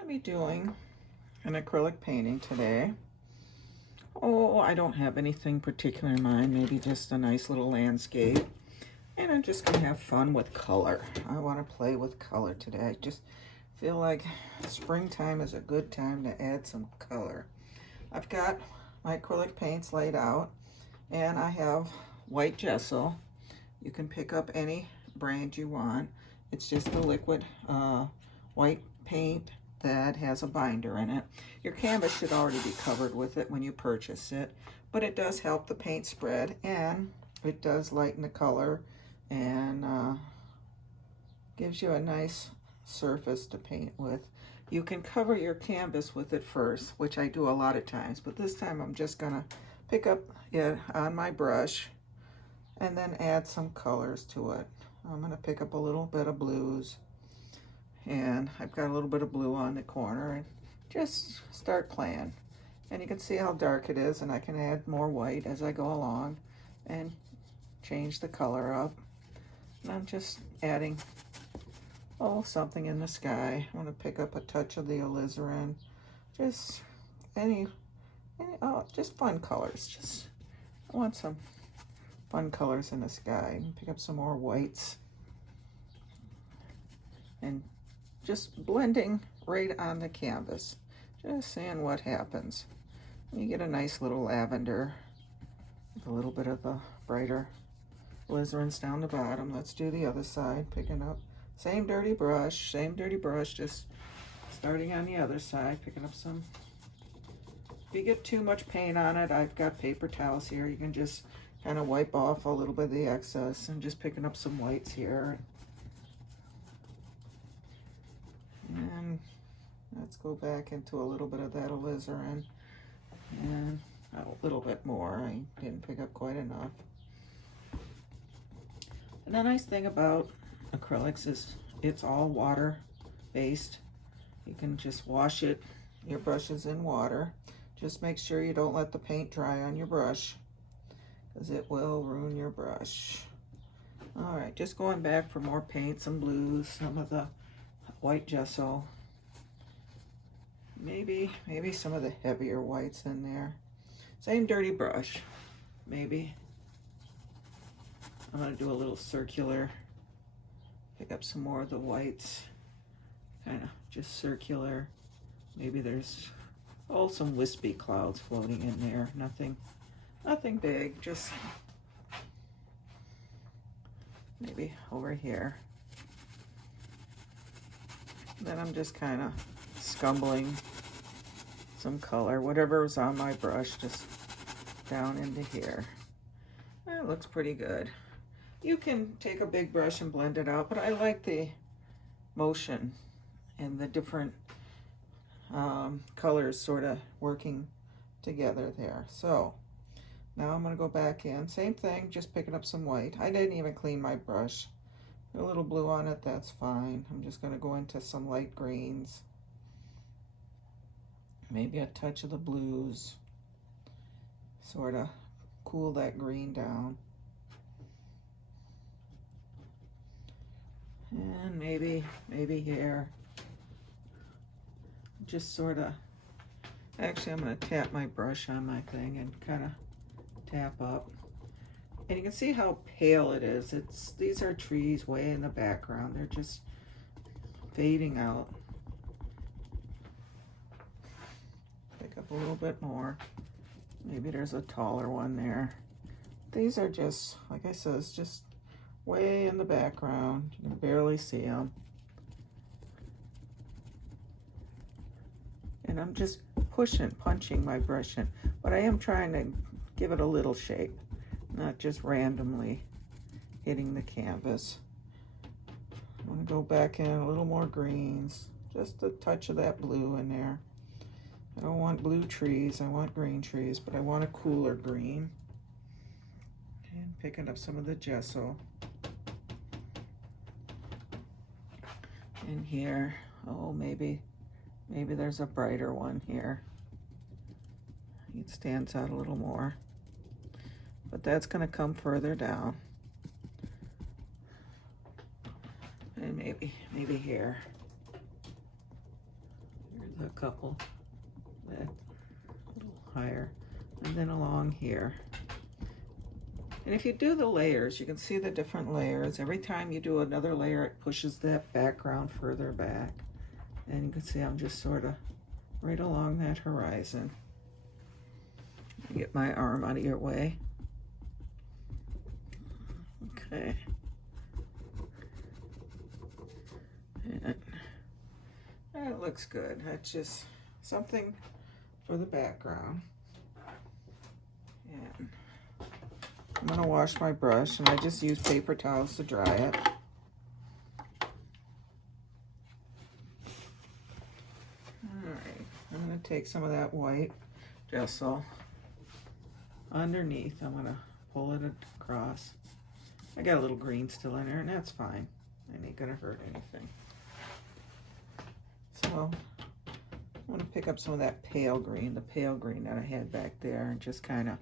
going to be doing an acrylic painting today. Oh, I don't have anything particular in mind, maybe just a nice little landscape. And I'm just going to have fun with color. I want to play with color today. I just feel like springtime is a good time to add some color. I've got my acrylic paints laid out, and I have white gesso. You can pick up any brand you want. It's just a liquid white paint that has a binder in it. Your canvas should already be covered with it when you purchase it, but it does help the paint spread, and it does lighten the color and gives you a nice surface to paint with. You can cover your canvas with it first, which I do a lot of times, but this time I'm just gonna pick up it on my brush and then add some colors to it. I'm gonna pick up a little bit of blues, and I've got a little bit of blue on the corner, and just start playing. And you can see how dark it is, and I can add more white as I go along and change the color up. And I'm just adding something in the sky. I want to pick up a touch of the alizarin, just just fun colors. Just I want some fun colors in the sky. Pick up some more whites and just blending right on the canvas, just seeing what happens. You get a nice little lavender with a little bit of the brighter alizarin's down the bottom. Let's do the other side, picking up same dirty brush, just starting on the other side, picking up some. If you get too much paint on it, I've got paper towels here. You can just kind of wipe off a little bit of the excess, and just picking up some whites here. And let's go back into a little bit of that alizarin and a little bit more. I didn't pick up quite enough. And the nice thing about acrylics is it's all water based. You can just wash it, your brush is in water. Just make sure you don't let the paint dry on your brush, because it will ruin your brush. All right, just going back for more paint, some blues, some of the white gesso, maybe some of the heavier whites in there. Same dirty brush, maybe. I'm gonna do a little circular, pick up some more of the whites, kind of just circular. Maybe there's some wispy clouds floating in there. Nothing big, just maybe over here. Then I'm just kind of scumbling some color, whatever's on my brush, just down into here. That looks pretty good. You can take a big brush and blend it out, but I like the motion and the different colors sort of working together there. So now I'm going to go back in, same thing, just picking up some white. I didn't even clean my brush. A little blue on it, that's fine. I'm just going to go into some light greens, maybe a touch of the blues, sort of cool that green down. And maybe here, just sort of, actually I'm going to tap my brush on my thing and kind of tap up. And you can see how pale it is. These are trees way in the background. They're just fading out. Pick up a little bit more. Maybe there's a taller one there. These are just, like I said, it's just way in the background. You can barely see them. And I'm just punching my brush in. But I am trying to give it a little shape, not just randomly hitting the canvas. I'm going to go back in a little more greens, just a touch of that blue in there. I don't want blue trees, I want green trees, but I want a cooler green. And picking up some of the gesso. In here, maybe there's a brighter one here. It stands out a little more. But that's going to come further down. And maybe here. a couple that a little higher, and then along here. And if you do the layers, you can see the different layers. Every time you do another layer, it pushes that background further back. And you can see I'm just sort of right along that horizon. Get my arm out of your way. Okay. And that looks good. That's just something for the background. And I'm gonna wash my brush, and I just use paper towels to dry it. Alright, I'm gonna take some of that white gesso underneath. I'm gonna pull it across. I got a little green still in there, and that's fine. It ain't gonna hurt anything. So I'm gonna pick up some of that pale green, the pale green that I had back there, and just kind of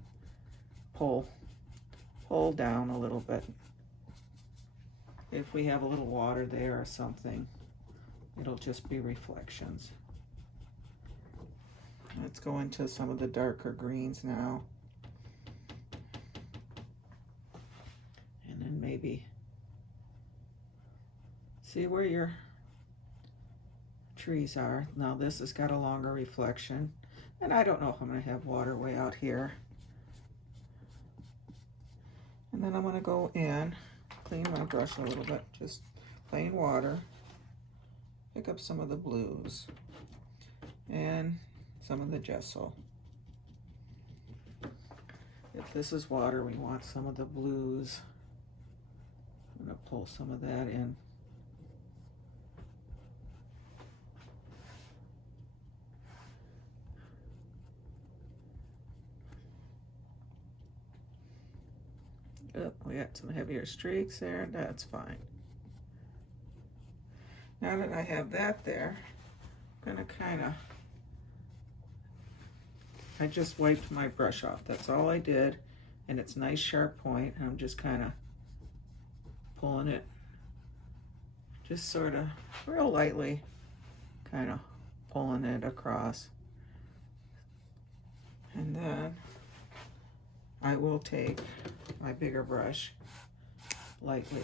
pull down a little bit. If we have a little water there or something, it'll just be reflections. Let's go into some of the darker greens now. And then maybe see where your trees are. Now this has got a longer reflection, and I don't know if I'm going to have water way out here. And then I'm going to go in, clean my brush a little bit, just plain water, pick up some of the blues and some of the gesso. If this is water, we want some of the blues. I'm going to pull some of that in. Oh, we got some heavier streaks there. That's fine. Now that I have that there, I'm gonna I just wiped my brush off. That's all I did, and it's a nice sharp point, and I'm just kind of pulling it, just sort of real lightly, kind of pulling it across. And then I will take my bigger brush, lightly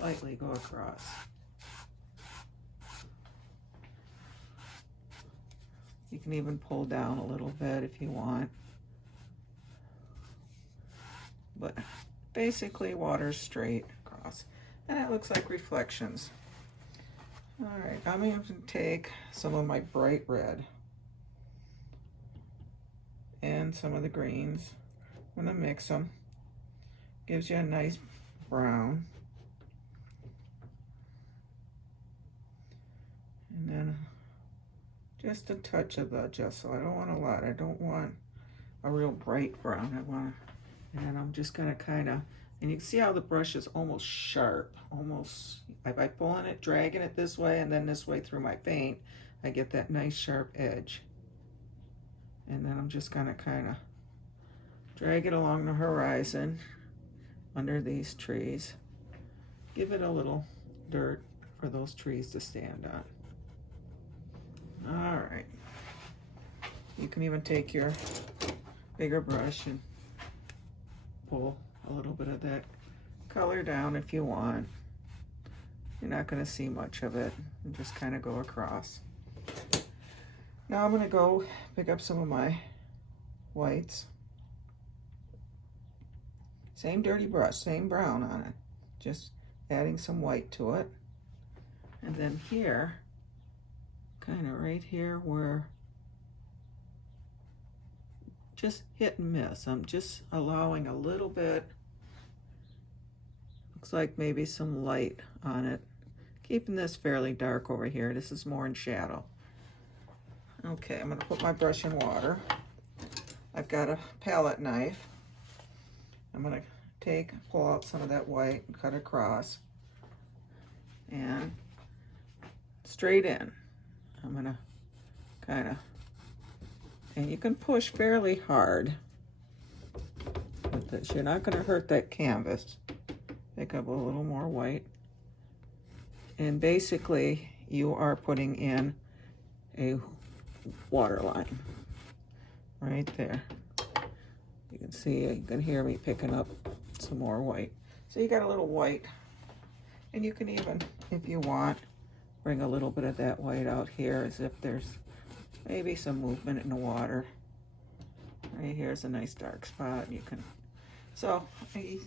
go across. You can even pull down a little bit if you want. But basically water's straight across. And it looks like reflections. All right, I'm going to take some of my bright red and some of the greens. I'm going to mix them. Gives you a nice brown. And then just a touch of the gesso. I don't want a lot. I don't want a real bright brown. I want, and I'm just going to kind of, and you can see how the brush is almost sharp, almost, by pulling it, dragging it this way and then this way through my paint, I get that nice sharp edge. And then I'm just going to kind of drag it along the horizon under these trees. Give it a little dirt for those trees to stand on. All right. You can even take your bigger brush and pull a little bit of that color down if you want. You're not going to see much of it, and just kind of go across. Now I'm going to go pick up some of my whites. Same dirty brush, same brown on it. Just adding some white to it. And then here, kind of right here where, just hit and miss. I'm just allowing a little bit, looks like maybe some light on it. Keeping this fairly dark over here. This is more in shadow. Okay, I'm going to put my brush in water. I've got a palette knife. I'm going to pull out some of that white and cut across. And straight in. I'm going to kind of, and you can push fairly hard with this. You're not going to hurt that canvas. Pick up a little more white. And basically, you are putting in a water line right there. You can see, you can hear me picking up some more white. So you got a little white, and you can even, if you want, bring a little bit of that white out here as if there's maybe some movement in the water. Right here's a nice dark spot. You can, so, and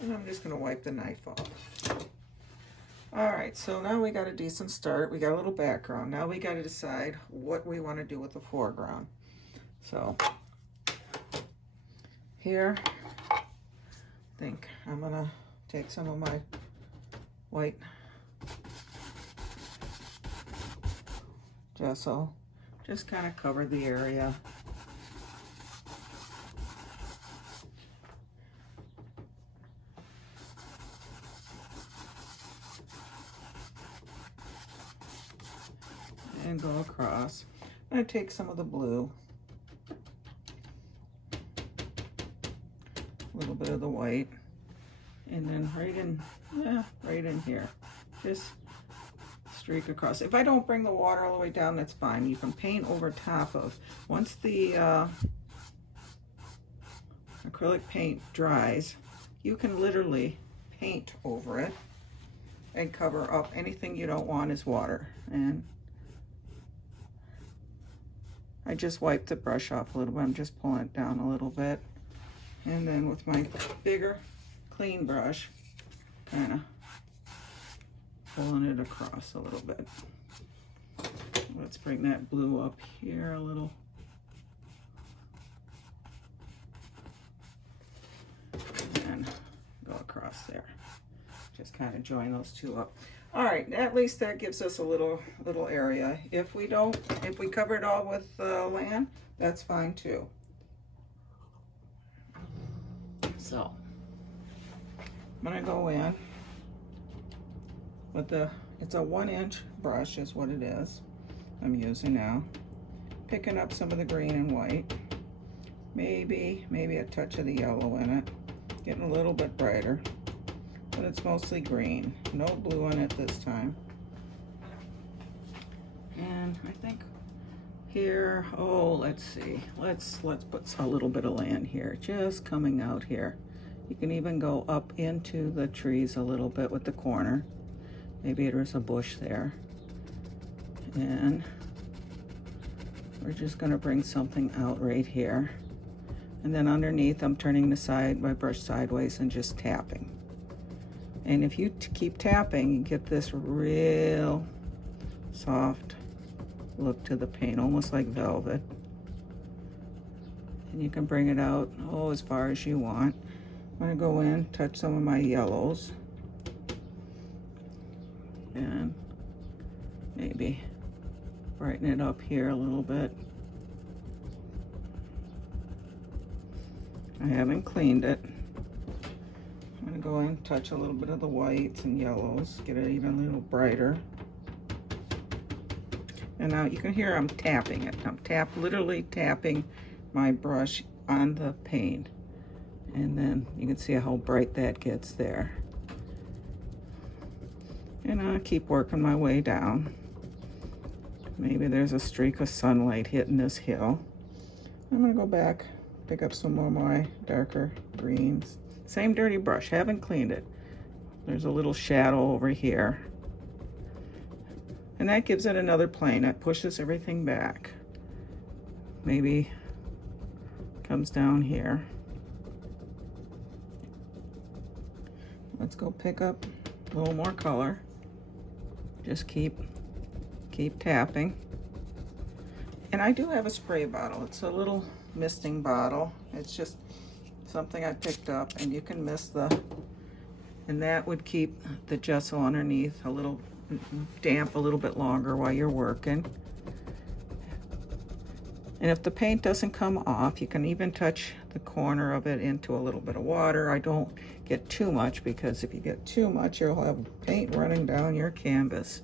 I'm just gonna wipe the knife off. All right, so now we got a decent start. We got a little background. Now we got to decide what we want to do with the foreground. So here, I think I'm gonna take some of my white gesso, just kind of cover the area. And go across. I'm going to take some of the blue, a little bit of the white, and then right in here, just streak across. If I don't bring the water all the way down, that's fine. You can paint over top of. Once the acrylic paint dries, you can literally paint over it and cover up anything you don't want as water. And I just wiped the brush off a little bit. I'm just pulling it down a little bit. And then with my bigger, clean brush, kind of pulling it across a little bit. Let's bring that blue up here a little. And go across there. Just kind of join those two up. All right, at least that gives us a little area. If we cover it all with land, that's fine too. So I'm gonna go in with it's a 1-inch brush is what it is I'm using now. Picking up some of the green and white, maybe a touch of the yellow in it, getting a little bit brighter. But it's mostly green, no blue in it this time. And I think here, oh, let's see, let's put a little bit of land here, just coming out here. You can even go up into the trees a little bit with the corner. Maybe there's a bush there. And we're just gonna bring something out right here. And then underneath, I'm turning my brush sideways and just tapping. And if you keep tapping, you get this real soft look to the paint, almost like velvet. And you can bring it out, as far as you want. I'm gonna go in, touch some of my yellows. And maybe brighten it up here a little bit. I haven't cleaned it. I'm gonna go in, touch a little bit of the whites and yellows, get it even a little brighter. And now you can hear I'm tapping it. I'm literally tapping my brush on the paint. And then you can see how bright that gets there. And I'll keep working my way down. Maybe there's a streak of sunlight hitting this hill. I'm gonna go back, pick up some more of my darker greens. Same dirty brush, haven't cleaned it. There's a little shadow over here. And that gives it another plane. That pushes everything back. Maybe comes down here. Let's go pick up a little more color. Just keep tapping. And I do have a spray bottle. It's a little misting bottle. It's just something I picked up, and you can mist and that would keep the gesso underneath a little damp a little bit longer while you're working. And if the paint doesn't come off, you can even touch the corner of it into a little bit of water. I don't get too much, because if you get too much, you'll have paint running down your canvas.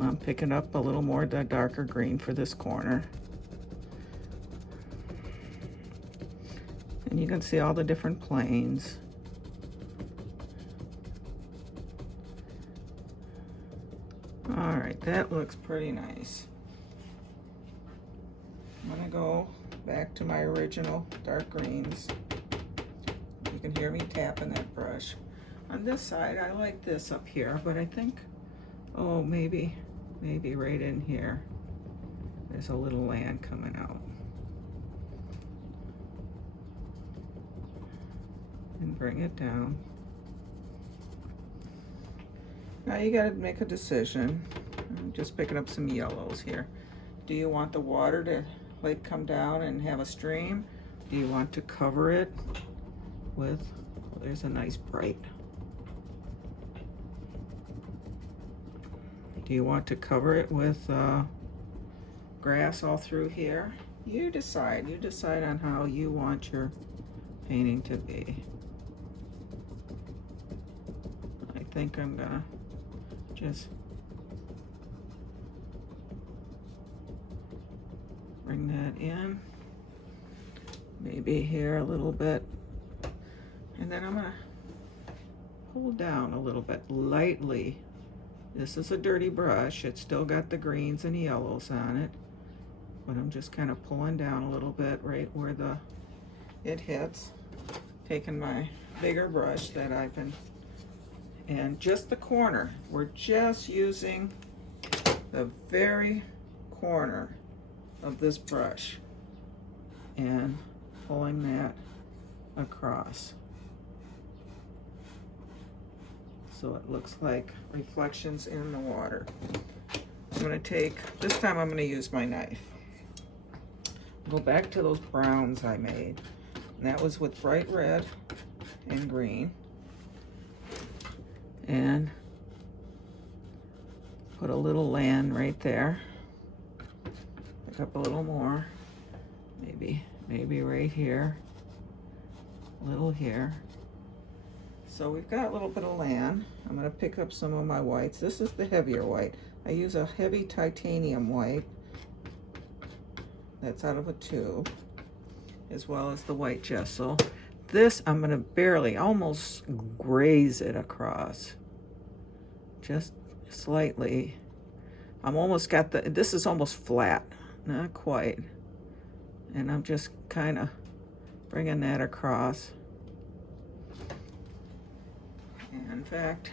I'm picking up a little more of the darker green for this corner. And you can see all the different planes. All right, that looks pretty nice. I'm gonna go back to my original dark greens. You can hear me tapping that brush. On this side, I like this up here, but I think, oh, maybe right in here, there's a little land coming out. And bring it down. Now you gotta make a decision. I'm just picking up some yellows here. Do you want the water to like come down and have a stream? Do you want to cover it with, well, there's a nice bright. Do you want to cover it with grass all through here? You decide on how you want your painting to be. I think I'm gonna just bring that in, maybe here a little bit, and then I'm gonna pull down a little bit lightly. This is a dirty brush, it's still got the greens and yellows on it, but I'm just kind of pulling down a little bit right where it hits, taking my bigger brush that I've been, and just the corner. We're just using the very corner of this brush and pulling that across. So it looks like reflections in the water. I'm gonna take, this time I'm gonna use my knife. Go back to those browns I made. And that was with bright red and green. And put a little land right there. Pick up a little more. Maybe right here. A little here. So we've got a little bit of land. I'm gonna pick up some of my whites. This is the heavier white. I use a heavy titanium white that's out of a tube, as well as the white gesso. This I'm gonna barely, almost graze it across. Just slightly. I'm almost got this is almost flat, not quite. And I'm just kind of bringing that across. And in fact,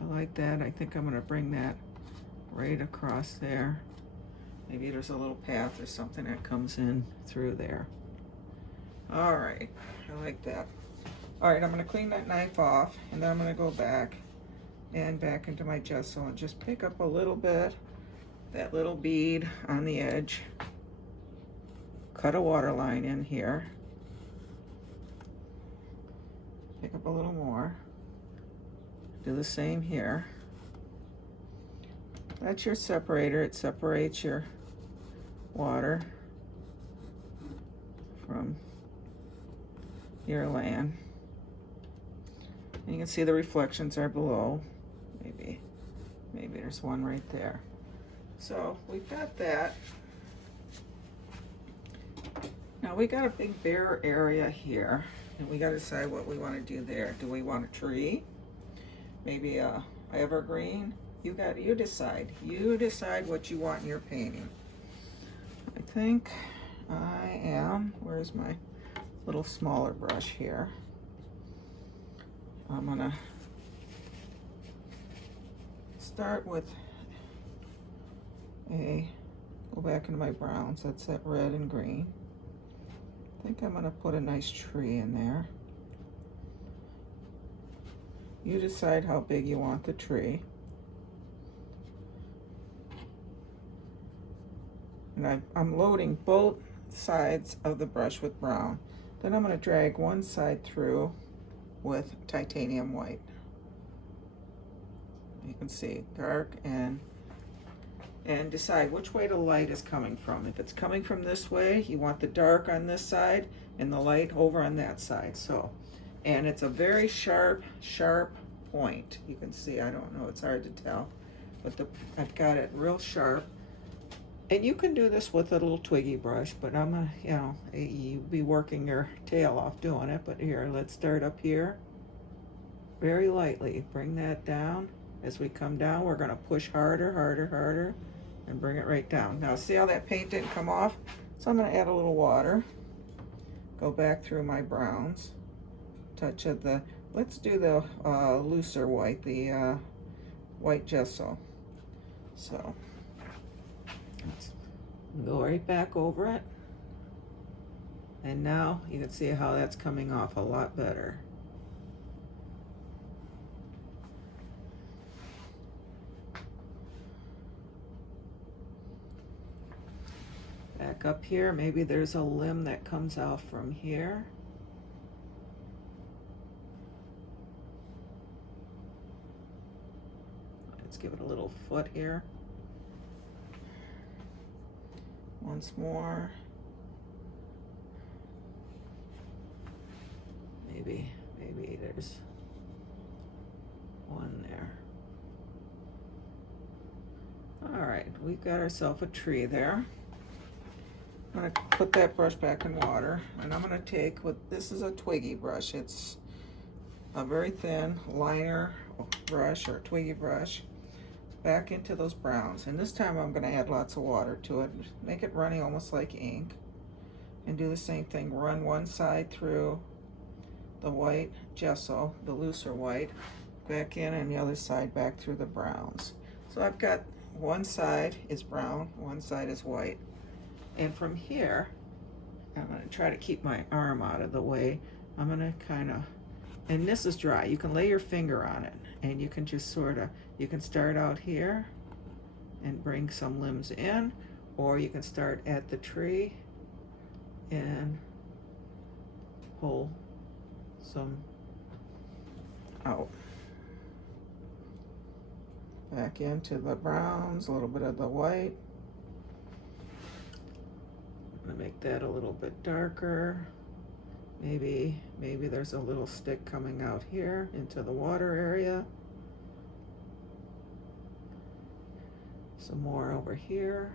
I like that. I think I'm gonna bring that right across there. Maybe there's a little path or something that comes in through there. All right, I like that. All right, I'm gonna clean that knife off, and then I'm gonna go back into my gesso and just pick up a little bit, that little bead on the edge, cut a water line in here, pick up a little more, do the same here. That's your separator. It separates your water from your land. And you can see the reflections are below. Maybe there's one right there. So we've got that. Now we got a big bare area here, and we got to decide what we want to do there. Do we want a tree? Maybe a evergreen? You decide. You decide what you want in your painting. I think I am, where's my little smaller brush here? I'm gonna start with go back into my browns. That's that red and green. I think I'm gonna put a nice tree in there. You decide how big you want the tree. And I'm loading both sides of the brush with brown. Then I'm gonna drag one side through with titanium white. You can see dark and decide which way the light is coming from. If it's coming from this way, you want the dark on this side and the light over on that side. So, and it's a very sharp point. You can see, I don't know, it's hard to tell, but I've got it real sharp. And you can do this with a little twiggy brush, but you'd be working your tail off doing it. But here, let's start up here. Very lightly, bring that down As we come down, we're going to push harder, harder, harder, and bring it right down. Now, see how that paint didn't come off? So I'm going to add a little water. Go back through my browns. Touch of the, let's do the looser white, the white gesso. So, let's go right back over it. And now you can see how that's coming off a lot better. Back up here, maybe there's a limb that comes out from here. Let's give it a little foot here. Once more. Maybe there's one there. All right, we've got ourselves a tree there. I'm going to put that brush back in water, and I'm going to take this is a twiggy brush. It's a very thin liner brush or twiggy brush back into those browns. And this time I'm going to add lots of water to it, make it runny almost like ink, and do the same thing. Run one side through the white gesso, the looser white, back in, and the other side back through the browns. So I've got one side is brown, one side is white. And from here, I'm going to try to keep my arm out of the way. I'm going to kind of, and this is dry. You can lay your finger on it, and you can just sort of, you can start out here and bring some limbs in, or you can start at the tree and pull some out. Back into the browns, a little bit of the white. I'm gonna make that a little bit darker. Maybe there's a little stick coming out here into the water area. Some more over here.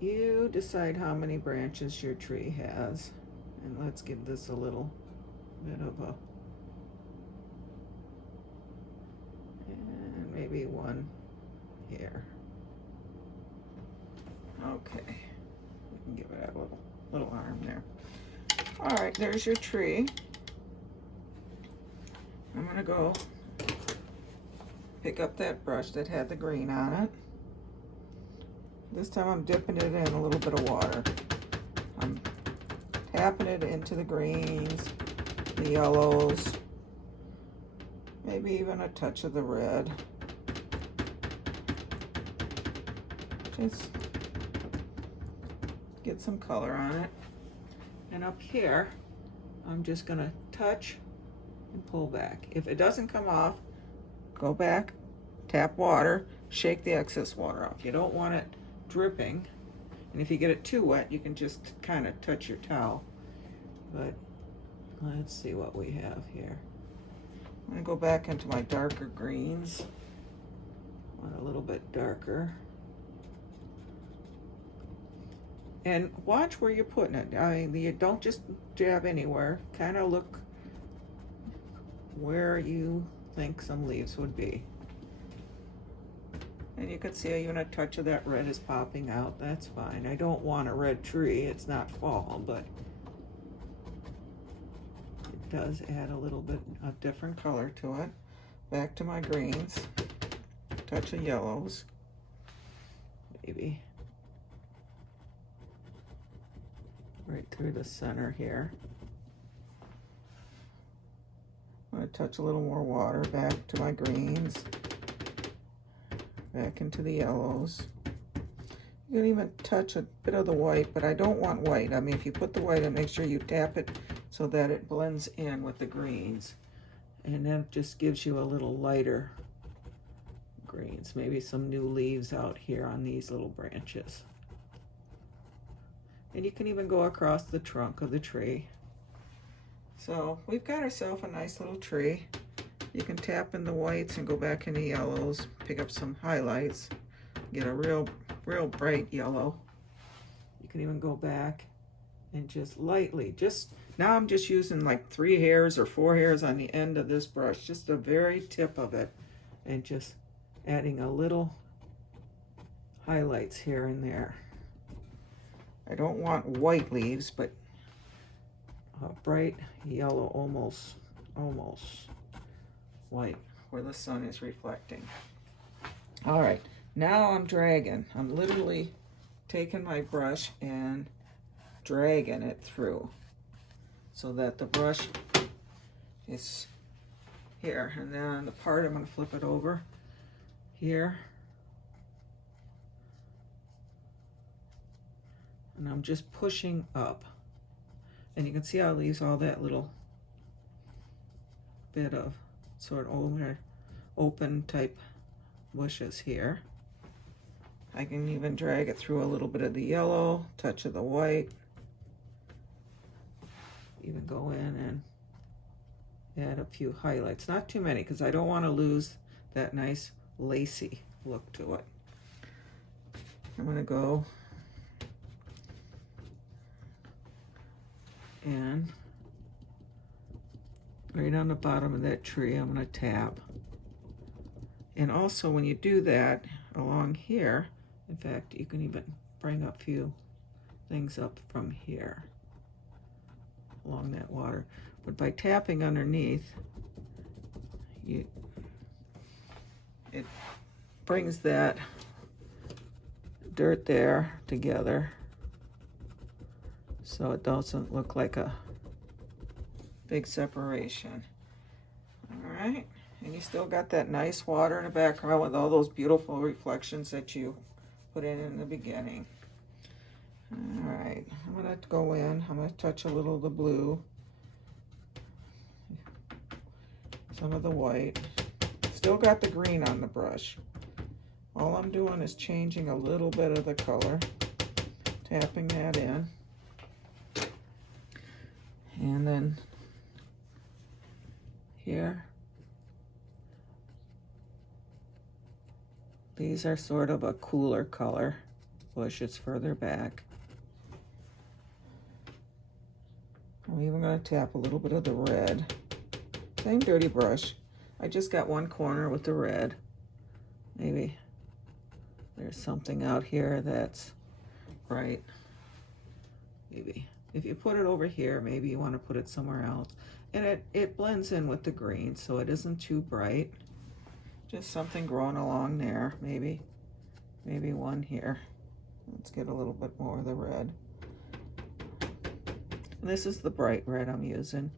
You decide how many branches your tree has. And let's give this a little bit of a, and maybe one here. Okay. Give it a little arm there. All right, there's your tree. I'm gonna go pick up that brush that had the green on it. This time I'm dipping it in a little bit of water. I'm tapping it into the greens, the yellows, maybe even a touch of the red. Just get some color on it. And up here, I'm just gonna touch and pull back. If it doesn't come off, go back, tap water, shake the excess water off. You don't want it dripping. And if you get it too wet, you can just kind of touch your towel. But let's see what we have here. I'm gonna go back into my darker greens. Want a little bit darker. And watch where you're putting it. I mean, you don't just jab anywhere. Kind of look where you think some leaves would be. And you can see even a touch of that red is popping out. That's fine. I don't want a red tree. It's not fall, but it does add a little bit of different color to it. Back to my greens. Touch of yellows. Maybe. Right through the center here. I'm going to touch a little more water back to my greens, back into the yellows. You can even touch a bit of the white, but I don't want white. I mean, if you put the white in, make sure you tap it so that it blends in with the greens. And that just gives you a little lighter greens. Maybe some new leaves out here on these little branches. And you can even go across the trunk of the tree. So we've got ourselves a nice little tree. You can tap in the whites and go back into yellows, pick up some highlights, get a real bright yellow. You can even go back and just lightly, now I'm just using like 3 hairs or 4 hairs on the end of this brush, just the very tip of it. and just adding a little highlights here and there. I don't want white leaves, but a bright yellow, almost white, where the sun is reflecting. All right, now I'm dragging. I'm literally taking my brush and dragging it through so that the brush is here. And then on the part, I'm going to flip it over here. And I'm just pushing up. And you can see how it leaves all that little bit of sort of open type bushes here. I can even drag it through a little bit of the yellow, touch of the white. Even go in and add a few highlights. Not too many, because I don't want to lose that nice lacy look to it. I'm going to go and right on the bottom of that tree, I'm going to tap. And also when you do that along here, in fact, you can even bring a few things up from here along that water. But by tapping underneath, it brings that dirt there together so it doesn't look like a big separation. All right, and you still got that nice water in the background with all those beautiful reflections that you put in the beginning. All right, I'm gonna go in, I'm gonna touch a little of the blue, some of the white. Still got the green on the brush. All I'm doing is changing a little bit of the color, tapping that in. And then here, these are sort of a cooler color bushes further back. I'm even going to tap a little bit of the red. Same dirty brush. I just got one corner with the red. Maybe there's something out here that's bright. Maybe if you put it over here, maybe you want to put it somewhere else. And it blends in with the green, so it isn't too bright. Just something growing along there, maybe one here. Let's get a little bit more of the red. And this is the bright red I'm using.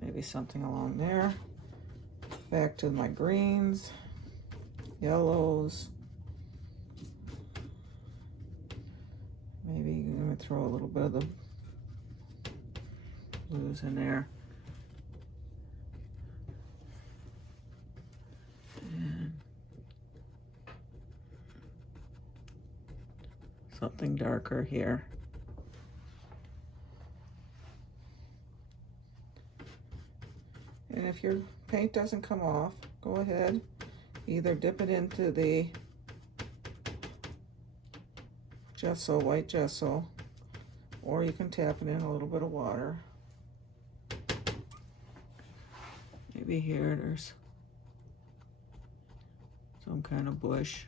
Maybe something along there. Back to my greens, yellows. Maybe I'm gonna throw a little bit of the blues in there. And something darker here. And if your paint doesn't come off, go ahead, either dip it into the gesso, white gesso, or you can tap it in a little bit of water. Maybe here there's some kind of bush.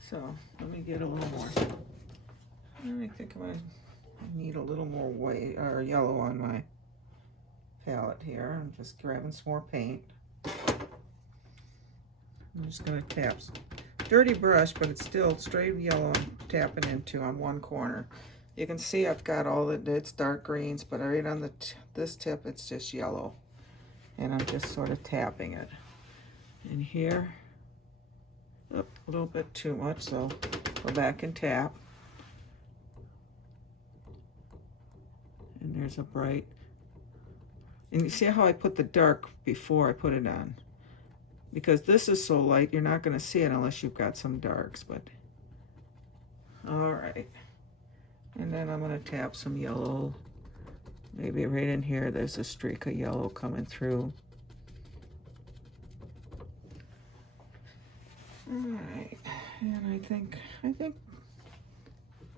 So let me get a little more. I think I need a little more white or yellow on my palette here. I'm just grabbing some more paint. I'm just going to tap. Dirty brush, but it's still straight yellow I'm tapping into on one corner. You can see I've got all it's dark greens, but right on this tip it's just yellow. And I'm just sort of tapping it. And here, a little bit too much, so go back and tap. And there's a bright. And you see how I put the dark before I put it on? Because this is so light, you're not going to see it unless you've got some darks, but all right. And then I'm going to tap some yellow. Maybe right in here, there's a streak of yellow coming through. All right, and I think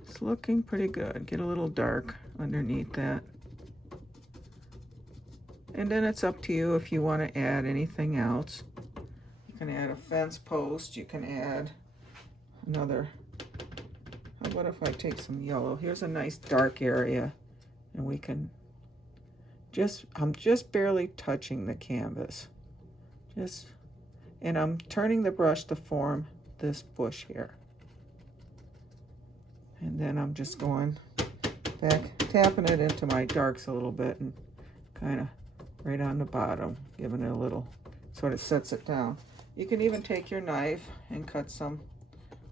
it's looking pretty good. Get a little dark underneath that. And then it's up to you if you want to add anything else. You can add a fence post. You can add another. How about if I take some yellow? Here's a nice dark area, and we can I'm just barely touching the canvas. And I'm turning the brush to form this bush here. And then I'm just going back, tapping it into my darks a little bit and kind of right on the bottom, giving it a little, sort of sets it down. You can even take your knife and cut some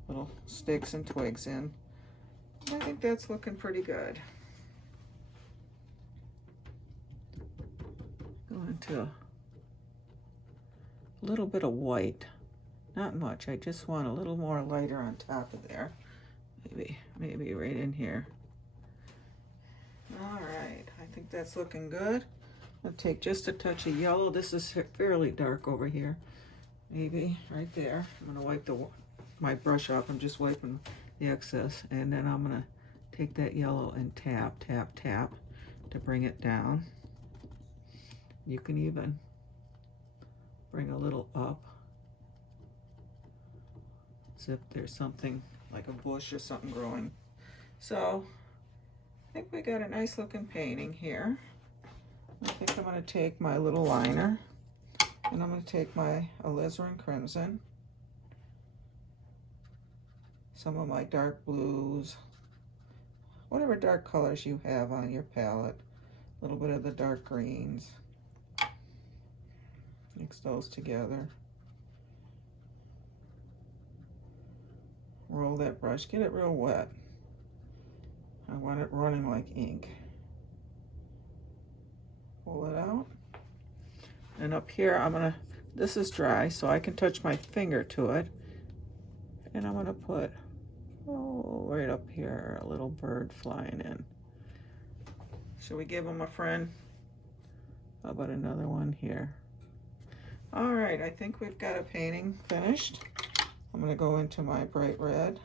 little sticks and twigs in. I think that's looking pretty good. Go into a little bit of white, not much. I just want a little more lighter on top of there. Maybe right in here. All right, I think that's looking good. I'll take just a touch of yellow. This is fairly dark over here. Maybe right there. I'm gonna wipe my brush off. I'm just wiping the excess, and then I'm gonna take that yellow and tap, tap, tap to bring it down. You can even bring a little up, as if there's something like a bush or something growing. So I think we got a nice looking painting here. I think I'm going to take my little liner, and I'm going to take my alizarin crimson, some of my dark blues, whatever dark colors you have on your palette, a little bit of the dark greens. Mix those together. Roll that brush, get it real wet. I want it running like ink. Pull it out. And up here, this is dry, so I can touch my finger to it. And I'm gonna put, right up here, a little bird flying in. Should we give him a friend? How about another one here? All right, I think we've got a painting finished. I'm going to go into my bright red.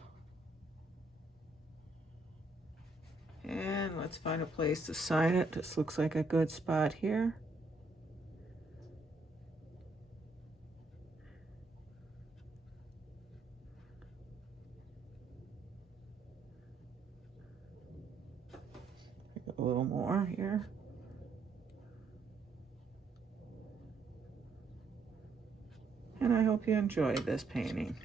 And let's find a place to sign it. This looks like a good spot here. A little more here. And I hope you enjoyed this painting.